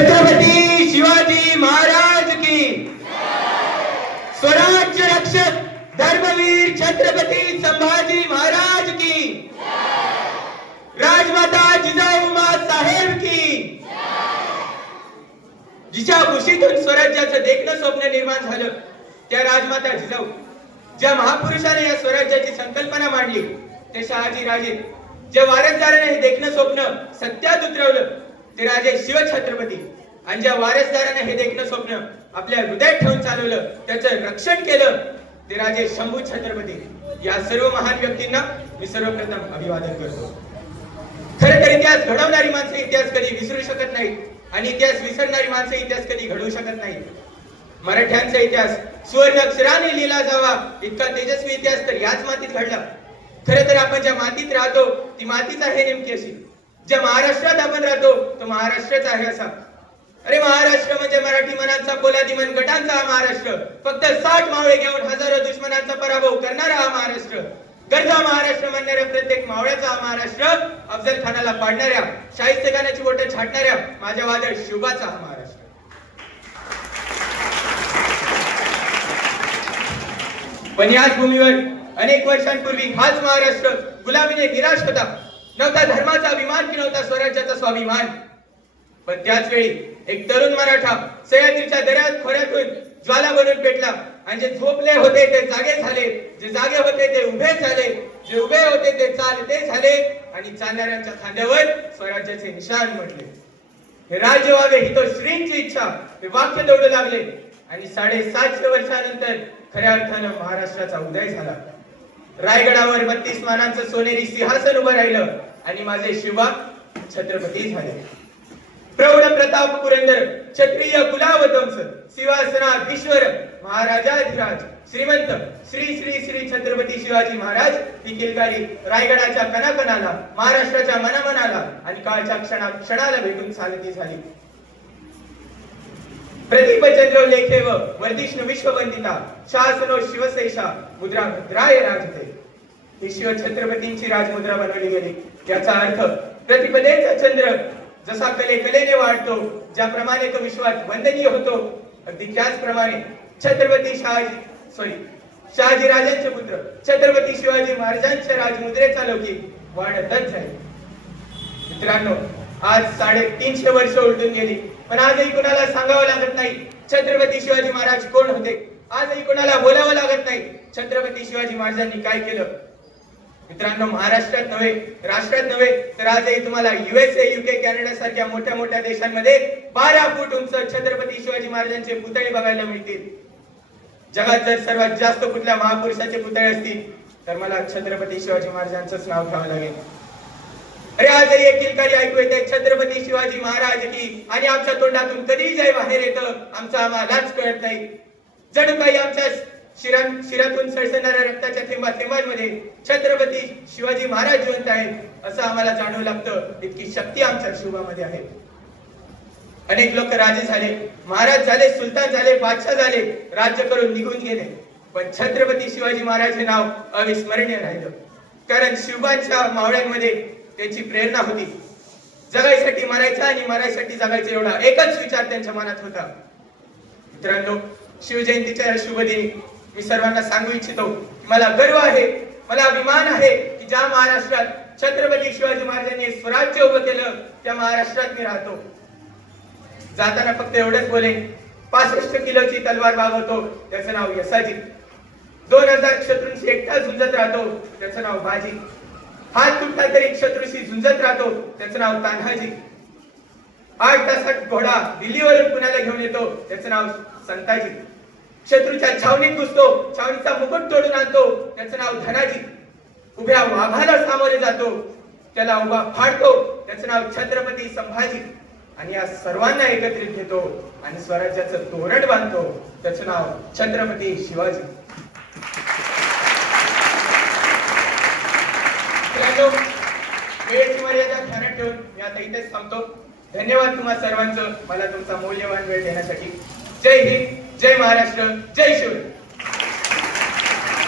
छत्रपती शिवाजी महाराज की स्वराज्य रक्षक धर्मवीर छत्रपती संभाजी महाराज की राजमाता जिजाऊ साहेब की जिच्या कुशीतून स्वराज्याचं देखणं स्वप्न निर्माण झालं त्या राजमाता जिजाऊ ज्या महापुरुषाने या स्वराज्याची संकल्पना मांडली ते शहाजी राजे ज्या वारसदाराने हे देखणं स्वप्न सत्यात उतरवलं ते राजे शिवछत्रपती आणि ज्या वारसदाराने हे देखणं स्वप्न आपल्या हृदयात ठेवून चालवलं त्याचं रक्षण केलं ते राजे शंभू छत्रपती या सर्व महान व्यक्तींना मी सर्वप्रथम अभिवादन करतो। खरं तर इतिहास घडवणारी माणसं इतिहास कधी विसरू शकत नाहीत आणि इतिहास विसरणारी माणसं इतिहास कधी घडवू शकत नाहीत। मराठ्यांचा इतिहास सुवर्ण अक्षराने लिहिला जावा इतका तेजस्वी इतिहास तर याच मातीत घडला। खरं तर आपण ज्या मातीत राहतो ती मातीच आहे नेमकी अशी, ज्या महाराष्ट्रात आपण राहतो तो महाराष्ट्रच आहे असा। अरे महाराष्ट्र म्हणजे मराठी मनांचा पोलादी मन गटांचा हा महाराष्ट्र, फक्त 60 मावळे घेऊन हजारो दुश्मनांचा पराभव करणारा हा महाराष्ट्र, गरजा महाराष्ट्र म्हणणाऱ्या प्रत्येक मावळ्याचा हा महाराष्ट्र, अफजल खानाला पाडणाऱ्या शाहिस्तेखानाची बोटं छाटणाऱ्या माझ्या वादळ शिवबाचा हा महाराष्ट्र। पण याच भूमीवर अनेक वर्षांपूर्वी हाच महाराष्ट्र गुलामीने निराश होता, नव्हता धर्माचा अभिमान की नव्हता स्वराज्याचा स्वाभिमान। पण त्याच वेळी एक तरुण मराठा सह्याद्रीच्या दऱ्यात खोऱ्यातून ज्वाला बनून पेटला आणि जे झोपले होते ते जागे झाले, जे जागे होते ते उभे झाले, जे उभे होते ते चालते झाले आणि चालणाऱ्यांच्या खांद्यावर स्वराज्याचे निशाण म्हटले। हे राज्य व्हावे ही तो श्रींची इच्छा हे वाक्य दौडू लागले आणि 750 वर्षानंतर खऱ्या अर्थानं महाराष्ट्राचा उदय झाला। रायगडावर 32 मानांचं सोनेरी सिंहासन उभं राहिलं आणि माझे शिवबा छत्रपती झाले। प्रौढ प्रताप पुरंदर क्षत्रिय कुलावतंस सिंहासनाधीश्वर महाराजाधिराज श्रीमंत श्री श्री श्री छत्रपती शिवाजी महाराज ही किलकारी रायगडाच्या कणाकणाला महाराष्ट्राच्या मनामनाला आणि काळच्या क्षणाला भेटून चालती झाली। प्रतिपचंद्र लेखेव वर्धिष्णु विश्ववंदिता शासनो शिवशेषा मुद्रा भद्राय राजते ही शिव छत्रपतींची राजमुद्रा बनवली गेली। याचा अर्थ प्रतिपदेचा चंद्र जसा कलेने वाढतो, ज्याप्रमाणे तो विश्वात वंदनीय होतो, अगदी त्याचप्रमाणे छत्रपती शहाजी राजांचे पुत्र छत्रपती शिवाजी महाराजांच्या राजमुद्रेचा लौकिक वाढतच जाईल। मित्रांनो, आज 350 वर्ष उलटून गेली पण आजही कोणाला सांगावं लागत नाही छत्रपती शिवाजी महाराज कोण होते। आजही कोणाला बोलावं लागत नाही छत्रपती शिवाजी महाराजांनी काय केलं। मित्रांनो, महाराष्ट्रात नव्हे राष्ट्रात नव्हे तर आजही तुम्हाला USA UK कॅनडा सारख्या मोठ्या मोठ्या देशांमध्ये 12 फूट उंच छत्रपती शिवाजी महाराजांचे पुतळे बघायला मिळतील। जगात जर सर्वात जास्त कुठल्या महापुरुषाचे पुतळे असतील तर मला छत्रपती शिवाजी महाराजांचंच नाव घ्यावं लागेल। अरे आजही एक किलकारी ऐकू येते छत्रपती शिवाजी महाराज की आणि आमच्या तोंडातून कधी जय बाहेर येतं आमचं आम्हालाच कळत नाही। जणू काही आमच्या शिरातून सळसळणाऱ्या रक्ताच्या थेंबांमध्ये छत्रपती शिवाजी महाराज जिवंत आहेत असं आम्हाला जाणवू लागतं। इतकी शक्ती आमच्या शिवबामध्ये आहे। अनेक लोक राजे झाले, महाराज झाले, सुलतान झाले, बादशाह झाले, राज्य करून निघून गेले, पण छत्रपती शिवाजी महाराज हे नाव अविस्मरणीय राहिलं, कारण शिवबांच्या मावळ्यांमध्ये त्यांची प्रेरणा होती। जगायसाठी मरायचं आणि मरायसाठी जगायचं एवढा एकच विचार त्यांच्या मनात होता। मित्रांनो, शिवजयंतीच्या शुभदिनी मी सर्वांना सांगू इच्छितो की मला गर्व आहे, मला अभिमान आहे की ज्या महाराष्ट्रात छत्रपती शिवाजी महाराजांनी स्वराज्य उभं केलं त्या महाराष्ट्रात मी राहतो। जाताना फक्त एवढंच बोले, 65 किलोची तलवार बाळगतो त्याचं नाव यसाजी, 2000 शत्रूंशी एकटा झुंजत राहतो त्याचं नाव बाजी, हात तुटला तरी शत्रूशी झुंजत राहतो त्याचं नाव तान्हाजी, 8 तासात घोडा दिल्लीवरून पुण्याला घेऊन येतो त्याचं नाव संताजी, शत्रूच्या छावणीत घुसतो छावणीचा मुकुट तोडून आणतो त्याचं नाव धनाजी, उभ्या वाघाला सामोरे जातो त्याला उभा फाडतो त्याचं नाव छत्रपती संभाजी आणि या सर्वांना एकत्रित घेतो आणि स्वराज्याचं तोरण बांधतो त्याचं नाव छत्रपती शिवाजी। वेळेची मर्यादा ध्यानात ठेवून मी आता इथेच थांबतो। धन्यवाद तुम्हा सर्वांचं मला तुमचा मौल्यवान वेळ देण्यासाठी। जय हिंद, जय महाराष्ट्र, जय शिवराय।